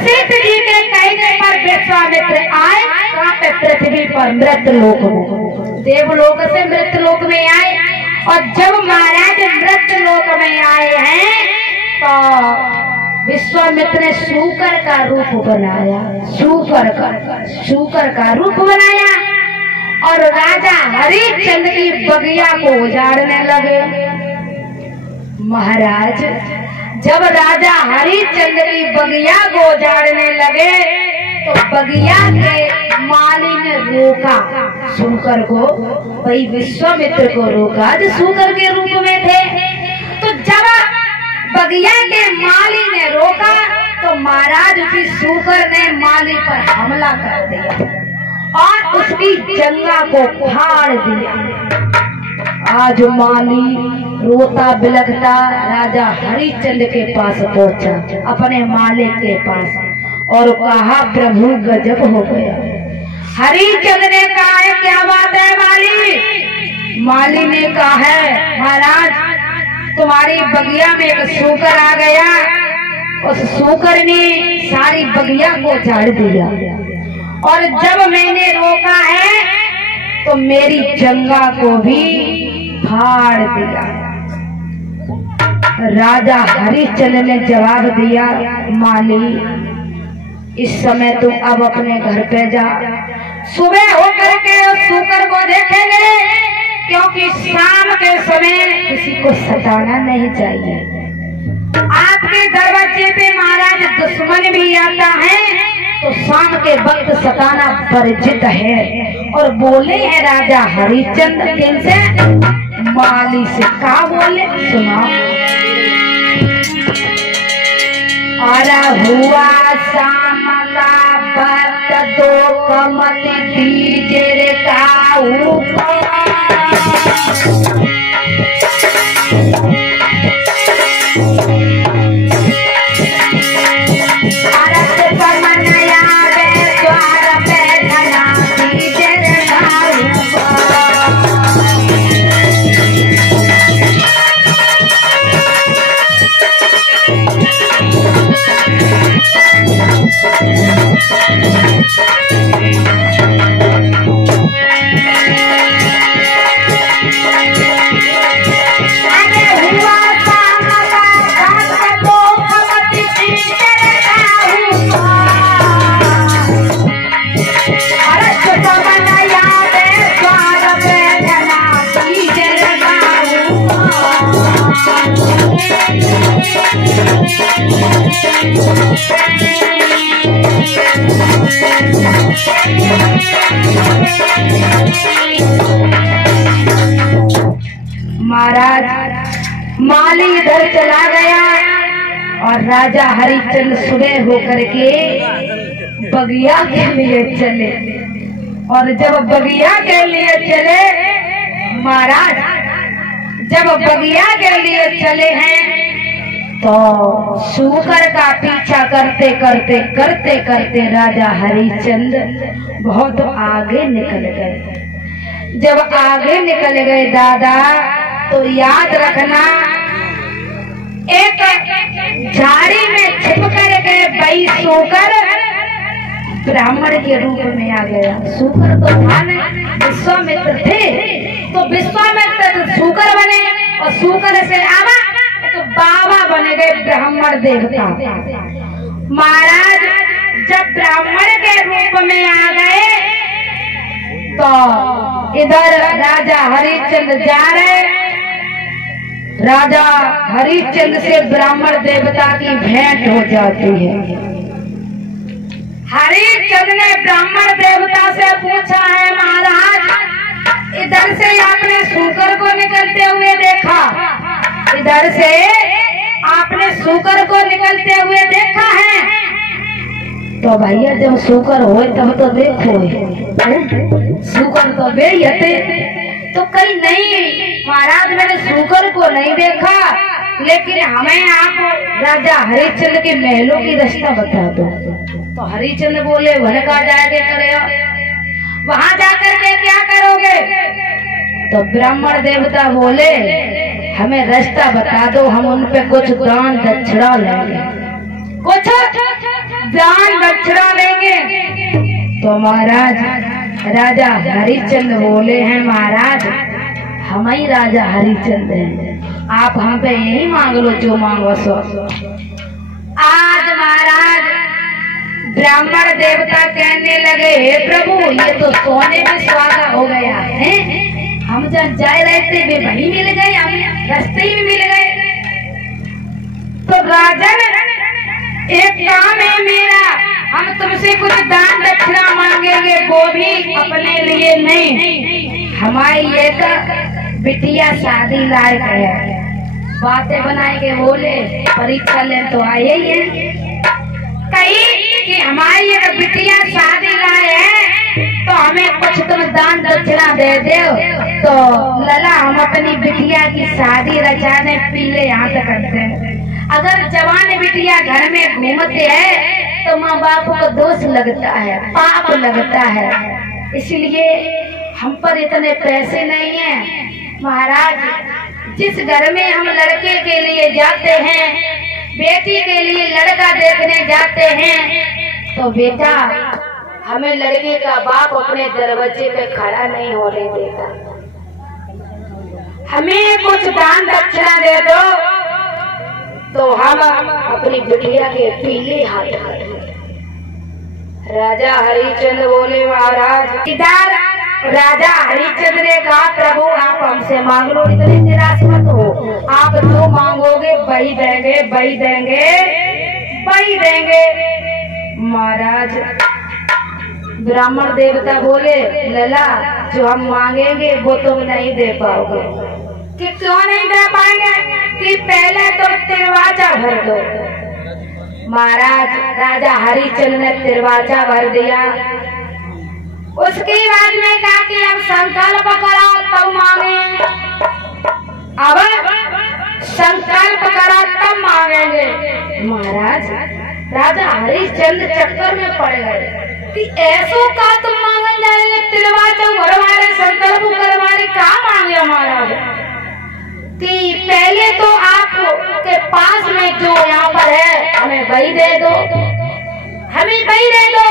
वशिष्ठ जी के कहने पर विश्वामित्र आए कहाँ पे? पृथ्वी पर, मृत लोक में। देवलोक से मृत लोक में आए। और जब महाराज मृत लोक में आए हैं तो विश्वामित्र ने शूकर का रूप बनाया, शूकर का रूप बनाया और राजा हरिश्चंद्र की बगिया को उजाड़ने लगे। महाराज जब राजा हरिश्चंद्र की बगिया को उजाड़ने लगे तो बगिया के माली ने रोका शूकर को, भाई विश्वामित्र को रोका जो शूकर के रूप में थे। तो जब बगिया के माली ने रोका तो महाराज उसी शूकर ने माली पर हमला कर दिया और उसकी जंगा को फाड़ दिया। आज माली रोता बिलखता राजा हरिश्चंद्र के पास पहुंचा, अपने मालिक के पास, और कहा प्रभु गजब हो गया। हरिश्चंद्र ने कहा है क्या बात है माली? माली ने कहा है महाराज तुम्हारी बगिया में एक शूकर आ गया, उस शूकर ने सारी बगिया को झाड़ दिया और जब मैंने रोका है तो मेरी जंगा को भी फाड़ दिया। राजा हरिश्चंद्र ने जवाब दिया माली इस समय तुम अब अपने घर पे जा, सुबह होकर के उस शूकर को देखेंगे, क्योंकि शाम के समय किसी को सताना नहीं चाहिए। आपके दरवाजे पे महाराज दुश्मन भी आता है तो शाम के वक्त सताना वर्जित है। और बोले हैं राजा हरिश्चंद्र किनसे? माली से। कहा बोले? सुना। और हुआ शाम का वक्त दो कमल बीजे का ऊपर महाराज माली इधर चला गया और राजा हरिश्चंद्र सुबह होकर के बगिया के लिए चले। और जब बगिया के लिए चले महाराज, जब बगिया के लिए चले हैं तो शूकर का पीछा करते करते करते करते राजा हरिश्चंद्र बहुत आगे निकल गए। जब आगे निकल गए दादा तो याद रखना एक झाड़ी में छिप कर के भाई शूकर ब्राह्मण के रूप में आ गया। शूकर तो विश्वामित्र थे तो विश्वामित्र शूकर बने और शूकर से आवा तो बाबा बने गए ब्राह्मण देवता। महाराज जब ब्राह्मण के रूप में आ गए तो इधर राजा हरिश्चंद्र जा रहे। राजा हरिश्चंद्र से ब्राह्मण देवता की भेंट हो जाती है। हरिश्चंद्र ने ब्राह्मण देवता से पूछा है महाराज इधर से आपने शूकर को निकलते हुए देखा, इधर से आपने शूकर को निकलते हुए देखा है? तो भैया जब शूकर हो तब तो देखो, शूकर तो बेयते तो कहीं नहीं महाराज मैंने शूकर को नहीं देखा, लेकिन हमें आप राजा हरिश्चंद्र के महलों की रास्ता बता दो। तो हरिश्चंद्र बोले वह कहा जाएंगे करे, वहां जाकर के क्या करोगे? तो ब्राह्मण देवता बोले हमें रास्ता बता दो, हम उन पे कुछ दान दक्षिणा लेंगे। कुछ दान दक्षिणा देंगे। तो महाराज राजा हरिश्चंद्र बोले हैं, महाराज हम ही राजा हरिश्चंद्र हैं, आप हम पे यही मांग लो जो मांगो सो। आज महाराज ब्राह्मण देवता कहने लगे, हे प्रभु ये तो सोने में सुहागा हो गया है, हम जब जा रहे थे वे वही मिल गए, हम रास्ते में मिल गए। तो राजन एक काम है मेरा, हम तुमसे कुछ दान दक्षिणा मांगेंगे, वो भी अपने लिए नहीं, हमारी ये तो बिटिया शादी लायक है। बातें बनाए के बोले परीक्षा ले तो आए ही है, कही कि हमारी ये बिटिया शादी लाए है तो हमें कुछ तुम दान दक्षिणा दे दो। तो लला हम अपनी बिटिया की शादी रचाने पीले हाथ करते हैं। अगर जवान बिटिया घर में घूमते हैं तो माँ बाप को दोष लगता है, पाप लगता है, इसलिए हम पर इतने पैसे नहीं हैं। महाराज जिस घर में हम लड़के के लिए जाते हैं, बेटी के लिए लड़का देखने जाते हैं, तो बेटा हमें लड़के का बाप अपने दरवाजे पे खड़ा नहीं होने देता, हमें कुछ दान दक्षिणा दे दो तो हम अपनी बिटिया के पीले हाथ कर। राजा हरिश्चंद्र बोले, महाराज इधर राजा हरिश्चंद्र ने कहा, प्रभु आप हमसे मांग लो, इतनी निराश मत हो, आप जो मांगोगे वही देंगे, वही देंगे, वही देंगे। महाराज ब्राह्मण देवता बोले, लला जो हम मांगेंगे वो तुम नहीं दे पाओगे। कि क्यों नहीं दे पाएंगे? कि पहले तो तिरवाचा भर दो। महाराज राजा हरिश्चंद्र ने तिरवाचा भर दिया, उसके बाद में कहा कि अब संकल्प करो तब मांगे, अब संकल्प करो तब मांगेंगे। महाराज राजा हरिश्चंद्र चक्कर में पड़ गए कि ऐसो का तुम मांगन जाएंगे, तिरवाचा भरवारे संकल्प करवारे कहा मांगे महाराज। कि पहले तो आपके पास में जो यहाँ पर है हमें वही दे दो, हमें वही दे दो।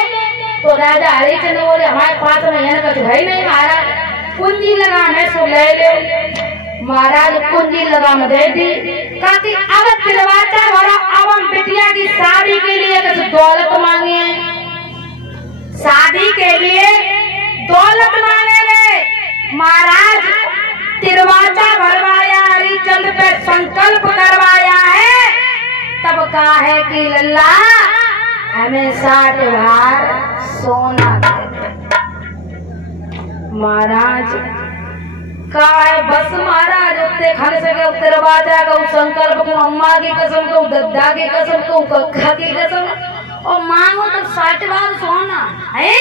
तो राजा हरिश्चंद्र बोले, हमारे पास में यहाँ कुछ है नहीं महाराज, कुंजी लगाम है सो ले लो। महाराज कुंजी लगाम दे दी, कहा कि अब तिलवाचा भरा, अब हम बिटिया की शादी के लिए कुछ दौलत मांगे, शादी के लिए दौलत मांगेंगे। महाराज तिरवाचा भरवाया, हरिश्चंद्र पे संकल्प करवाया है, तब कहा है कि लल्ला हमें 60 भार सोना दे। महाराज कहा है बस महाराज उतने खाने से तिरवाचा का संकल्प को, अम्मा की कसम को, दद्दा की कसम को, कक्का की कसम, और मांगो तो 60 भार सोना है।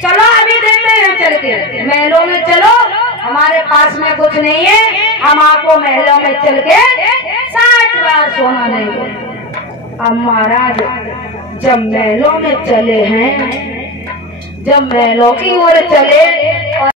चलो अभी देते हैं, चल के महलों में चलो, हमारे पास में कुछ नहीं है, हम आपको महलों में चल के 60 बार सोना देंगे। अब महाराज जब महलों में चले हैं, जब महलों की ओर चले